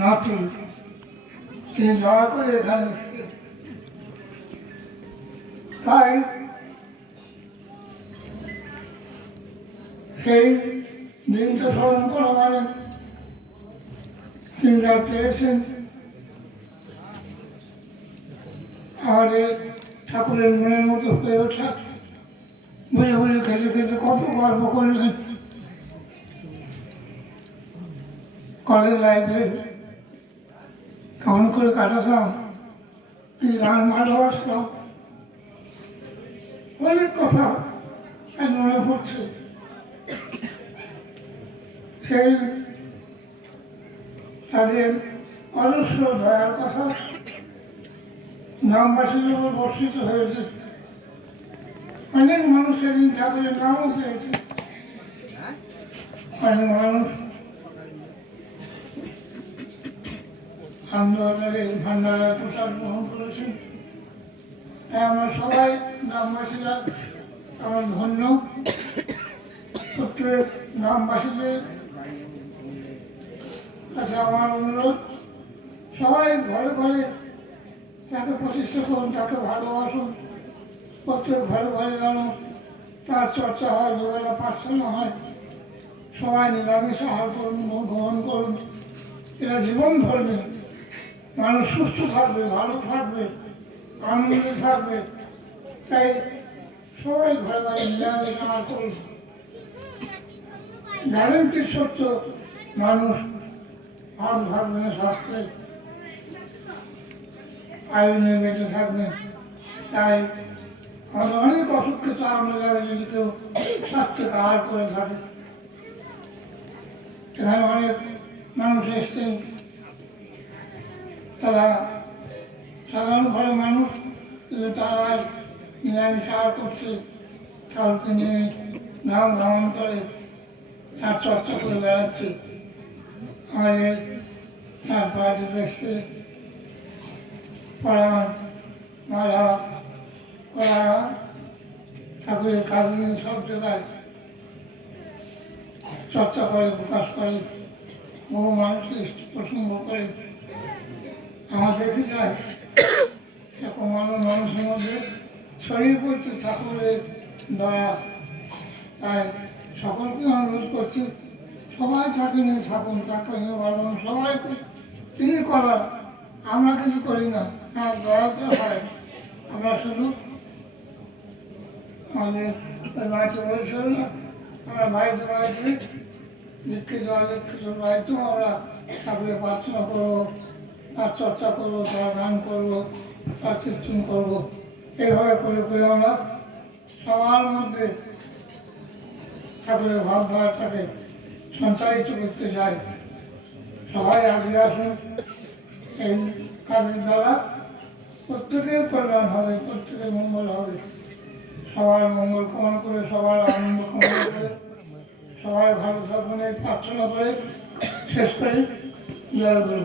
নাতি তিনি দয়া করে এখানে তাই সেই দিনটা স্মরণ করা মানে তিনি যা পেয়েছেন আমাদের ঠাকুরের মনের মতো হয়ে ওঠা বুঝে বুঝে খেতে খেতে কত গর্ব করলেন। কলেজ লাইফে কেমন করে কাটাতাম, কি গান ভালোবাসতাম, অনেক কথা মনে পড়ছে। সেই তাদের অজস্র দয়ার কথা গ্রামবাসীর উপর বর্ষিত হয়েছে। অনেক মানুষ সেদিন ঠাকুরের নামও পেয়েছে, অনেক মানুষ আন্দোলনের ভান্ডারের প্রসাদ গ্রহণ করেছেন। আমরা সবাই গ্রামবাসীরা আমার ধন্য। প্রত্যেক গ্রামবাসীদের কাছে আমার অনুরোধ, সবাই ঘরে ঘরে তাকে প্রতিষ্ঠা করুন, তাকে ভালোবাসুন। প্রত্যেক ঘরে ঘরে যেন তার চর্চা হয়, দুবেলা পাঠশালা হয়। সবাই নিরামিষ আহার করুন, গ্রহণ করুন। এরা জীবন ধরবে, মানুষ সুস্থ থাকবে, ভালো থাকবে, আনন্দে থাকবে। তাই সবাই ঘরে ঘরে নিরামিষ আহার করুন। গ্যারেন্টি সত্য মানুষ ভালো থাকবে না, স্বাস্থ্যে আয়নে বেঁচে থাকবে। তাই আমাদের অনেক অসুখকে চালানো যাবে যদি কেউ স্বাস্থ্য আহার করে থাকে। এখানে অনেক মানুষ এসছেন, তারা সাধারণ ঘরের মানুষ, কিন্তু তারা নিরামিষ আহার করছে, ঠাকুরকে নিয়ে নাম ভ্রমণ করে তার চর্চা করে বেড়াচ্ছে। আমাদের তার পাশে দেখছে পড়া মারা পড়া ঠাকুরের কাজ নিয়ে সব জায়গায় চর্চা করে, প্রকাশ করে, বহু মানুষকে প্রসঙ্গ করে। আমার দেখে যায় এখন মানুষের মধ্যে ছড়িয়ে পড়ছে ঠাকুরের দয়া। তাই সকলকে অনুরোধ করছি, সবাই তাকে নিয়ে থাকুন, তাকে নিয়ে বাড়ুন। সবাই তিনি করার, আমরা কিছু করি না, তার দয়াতে হয়। আমরা শুধু আমাদের বাড়িতে বলেছিল না, আমরা বাড়িতে বাড়িতে দীক্ষিত বাড়িতেও আমরা ঠাকুরের প্রার্থনা করবো, তার চর্চা করবো, তার গান করবো, তার কীর্তন করবো। এইভাবে করে করে আমরা সবার মধ্যে ঠাকুরের ভাবধারাটাকে সঞ্চারিত করতে চাই। সবাই আগে আসুন, এই কাজের দ্বারা প্রত্যেকের কল্যাণ হবে, প্রত্যেকের মঙ্গল হবে। সবার মঙ্গল কামনা করে, সবার আনন্দ কামনা করে, সবাই ভালো থাকুন এই প্রার্থনা করে শেষ করি। জয় গুরু।